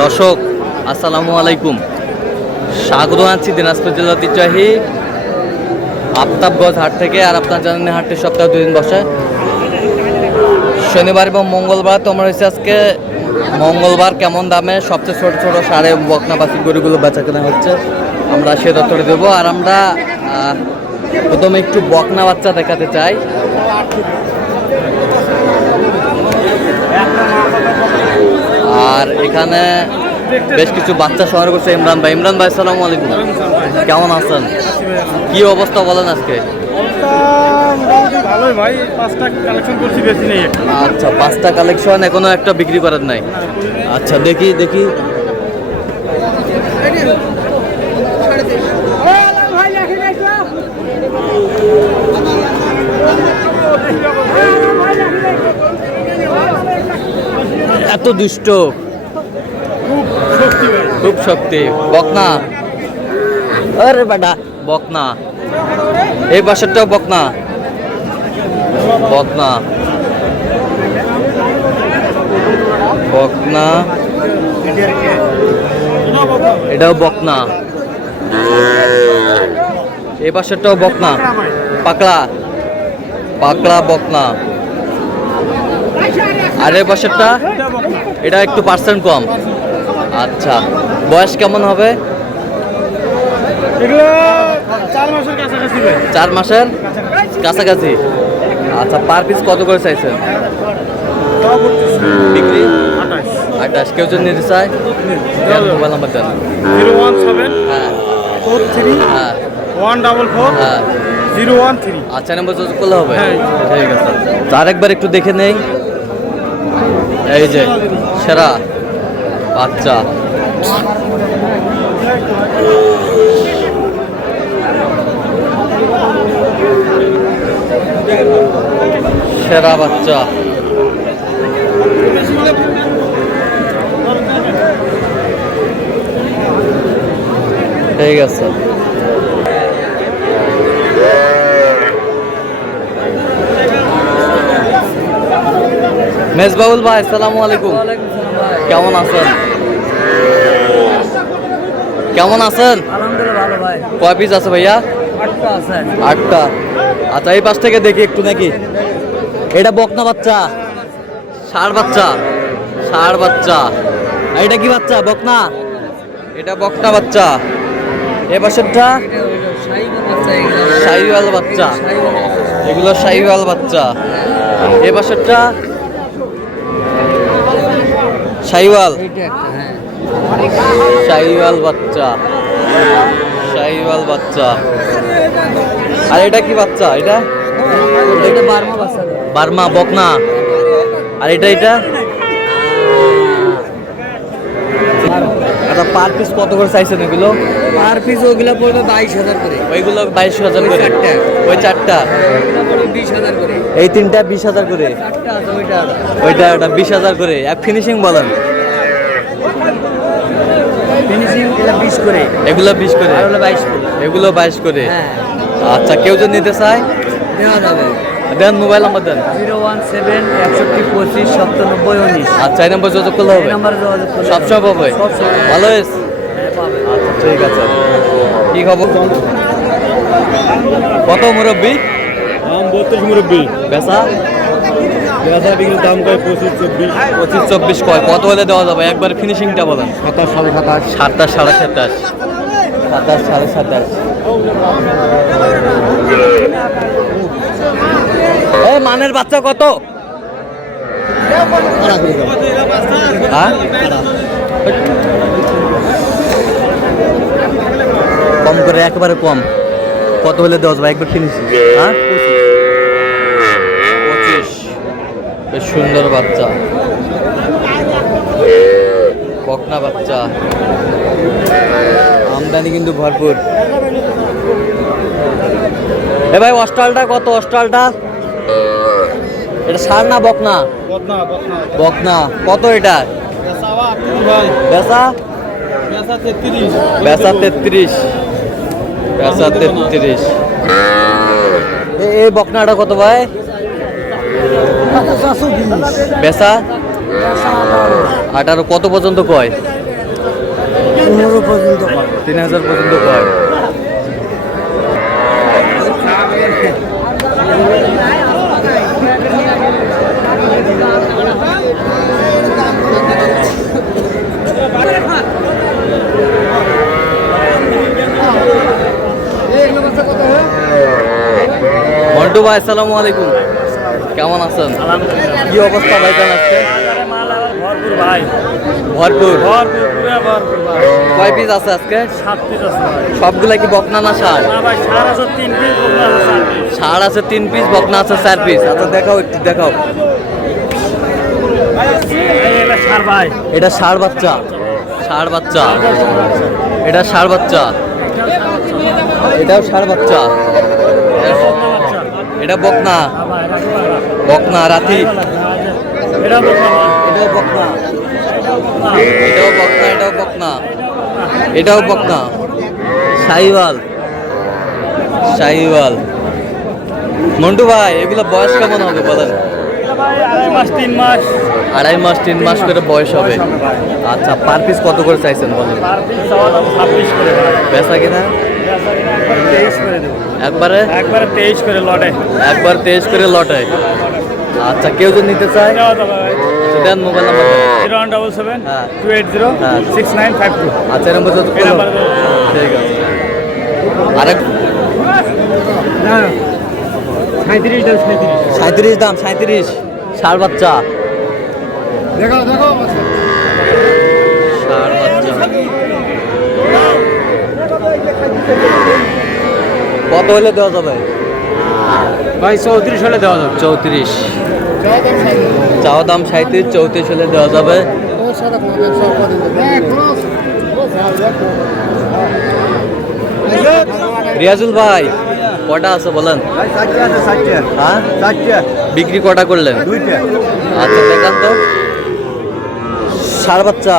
দর্শক আসসালামু আলাইকুম, স্বাগত জানাচ্ছি দিনাজপুর জেলার ঐতিহ্যবাহী আফতাবগঞ্জ হাট থেকে। আর আপনার জানেন হাটটি সপ্তাহে 2 দিন বসে, শনিবার এবং মঙ্গলবার। তোমরা হচ্ছে আজকে মঙ্গলবার কেমন দামে সবচেয়ে ছোট ছোট সাড়ে বকনা বাছুর গরুগুলো বেচা কেনা হচ্ছে আমরা সে তথ্যটা দেবো। আর আমরা প্রথমে একটু বকনা বাচ্চা দেখাতে চাই। আর এখানে বেশ কিছু বাচ্চা সংগ্রহ করছে ইমরান ভাই। ইমরান ভাই আসসালামু আলাইকুম, কেমন আছেন? কি অবস্থা বলেন আজকে? ভালোই ভাই, 5টা কালেকশন করছি, বেশি নেই। আচ্ছা, 5টা কালেকশন, এখনো একটা বিক্রি করার নাই। আচ্ছা, দেখি এত দুষ্ট, খুব শক্তি বকনা। আরে বেটা বকনা, এই পাশেরটাও বকনা। এটাও বকনা, এই পাশেরটাও বকনা। পাকড়া বকনা। আর এই পাশেরটা এটা একটু পার্সেন্ট কম। আচ্ছা, বয়স কেমন হবে? 4 মাসের কাছাকাছি। আচ্ছা, পার পিস কত করে চাইছেন বিক্রি? 28। কেউ যদি নিতে চায় মোবাইল নাম্বার দেন। 017 হ্যাঁ 43 হ্যাঁ 144 হ্যাঁ 013। আচ্ছা, নাম্বার যোগাযোগ করলে হবে। হ্যাঁ, ঠিক আছে। তার একবার একটু দেখে নেই। এই যে সেরা বাচ্চা, সেরা বাচ্চা। ঠিক আছে। মেজবাউল ভাই আসসালামু আলাইকুম, কেমন আছেন? আলহামদুলিল্লাহ ভালো ভাই। কয় পিস আছে ভাইয়া? 8টা আছে। 8টা। আচ্ছা, এই পাশ থেকে দেখি একটু নাকি। এটা বকনা বাচ্চা, ষাঁড় বাচ্চা। আর এটা কি বাচ্চা? বকনা। এটা বকনা বাচ্চা। এ পাশেরটা শাহিওয়াল বাচ্চা। এগুলো শাহিওয়াল বাচ্চা। এ পাশেরটা শাহিওয়াল বাচ্চা। আর এটা কি বাচ্চা? এটা বার্মা বকনা। আর এটা আচ্ছা, পার পিস কত করে চাইছেন এগুলো? পার পিস ওগুলা পড়বে 22,000 করে। ওইগুলো 22,000 করে। ওই 4টা 20,000 করে। এই 3টা 20,000 করে। 4টা আছে ওইটা 20,000 করে। এক ফিনিশিং বলেন। ফিনিশিং এটা 20 করে। এগুলো 20 করে। আর হলো 22 করে। এগুলো 22 করে। হ্যাঁ, আচ্ছা, কেউ যদি নিতে চায় দেওয়া যাবে। দেন, মোবাইল নাম্বার দেন। 017 61 25 97 19। আচ্ছা, এই নাম্বার যোগাযোগ করলে হবে। এই নম্বরে যোগাযোগ করলে সবসময় পাবে। সবসময়। ভালো হয়েছে। পাবে। আচ্ছা, ঠিক আছে। কি খবর? কত মুরব্বি? দাম 32 মুরব্বি। বেচা বিক্রির দাম কয় 25 24। 25-24 কয়? কত হলে দেওয়া যাবে? একবার ফিনিশিংটা বলেন। 27 27 27 27.5 27 27.5। এই মানের বাচ্চা কত? হ্যাঁ, কম করে, একেবারে কম। কত হলে দেওয়া যাবে একবার ফিনিশিং? হ্যাঁ, 25। বেশ সুন্দর বাচ্চা, বকনা বাচ্চা। আমদানি কিন্তু ভরপুর। এ ভাই, অস্ট্রালটা কত? অস্ট্রালটা এটা ষাঁড় না বকনা? বকনা। কত এটা? বেচা 33। এই বকনাটা কত ভাই? বেচা 18 কত পর্যন্ত কয়? 15 পর্যন্ত 3000 পর্যন্ত কয়। মন্টু ভাই আসসালামু আলাইকুম, কেমন আছেন? কি অবস্থা ভাই জান আজকে? ভরপুর ভাই, ভরপুর। ভরপুর পুরা ভরপুর ভাই। কয় পিস আছে আজকে? 7 পিস আছে ভাই। সবগুলা কি বকনা না ষাঁড়? না ভাই, সার আছে 3 পিস, বকনা আছে 4 পিস। ষাঁড় আছে 3 পিস, বকনা আছে 4 পিস। আচ্ছা দেখাও, একটু দেখাও। এই এগুলা সার ভাই। এটা ষাঁড় বাচ্চা, ষাঁড় বাচ্চা। এটা ষাঁড় বাচ্চা, এটাও ষাঁড় বাচ্চা। এটা বকনা, বকনা রাতি। এটা বকনা ভাই। এটাও বকনা, এটাও বকনা। এটাও বকনা, এটাও বকনা, এটাও বকনা। শাহিওয়াল, শাহিওয়াল। মন্টু ভাই এগুলো বয়স কেমন হবে বলেন? এটা ভাই 2.5 মাস 3 মাস। 2.5 মাস 3 মাস করে বয়স হবে। আচ্ছা পার পিস কত করে চাইছেন বলেন? পার পিস চাওয়া দাম 26 করে ভাই। বেচা কিনা একবার 23 করে দেব। একবারে? একবারে 23 করে লটে। একবার 23 করে লটে। আচ্ছা কেউ যদি নিতে চায় দেওয়া যাবে ভাই। আচ্ছা দেন, মোবাইল নাম্বার দেন। 0177 হ্যাঁ। 280 হ্যাঁ। 6952। আচ্ছা এই নম্বর যত এই নাম্বারে ঠিক আছে। আরেক 37 দাম 37। 37 দাম, 37 ষাঁড় বাচ্চা, দেখাও দেখাও ষাঁড় বাচ্চা। কত হলে দেওয়া যাবে? ভাই 34 হলে দেওয়া যাবে। 34 চাওয়া দাম, 37 34 হলে দেওয়া যাবে। রিয়াজুল ভাই কটা আছে বলেন? হ্যাঁ বিক্রি কটা করলেন? আচ্ছা দেখান তো। ষাঁড় বাচ্চা,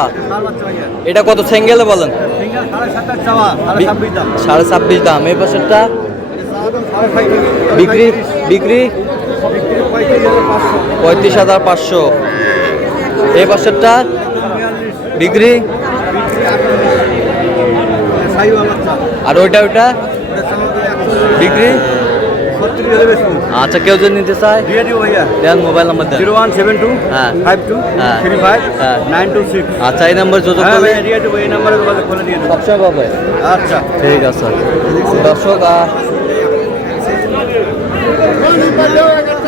এটা কত সিঙ্গেলে বলেন? 26.5 দাম। এই বছরটা বিক্রি বিক্রি 35,500। এই বছরটা বিক্রি, আর ওইটা ওইটা বিক্রি। আচ্ছা কেউ যদি নিতে চায় দেন, মোবাইল নাম্বার দেন। 0172 হ্যাঁ 52 হ্যাঁ 35 হ্যাঁ। 926। আচ্ছা এই নাম্বার যোগাযোগ হ্যাঁ করলে ভাই, দিয়ে দেবো, এই নাম্বারে যোগাযোগ করে দিয়ে দেবো। সবসময় পাবে। আচ্ছা ঠিক আছে দর্শক,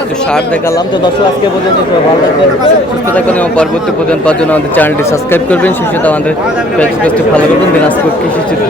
তো শার্ট দেখালাম। তো দর্শক আজকে পর্যন্ত সবাই ভালো থাকবেন, সুস্থ থাকবেন এবং পরবর্তী পর্যন্ত পাওয়ার জন্য আমাদের চ্যানেলটি সাবস্ক্রাইব করবেন। সেই সাথে আমাদের ফেসবুকটি ফলো করবেন দিনাজপুর কৃষি চিত্র।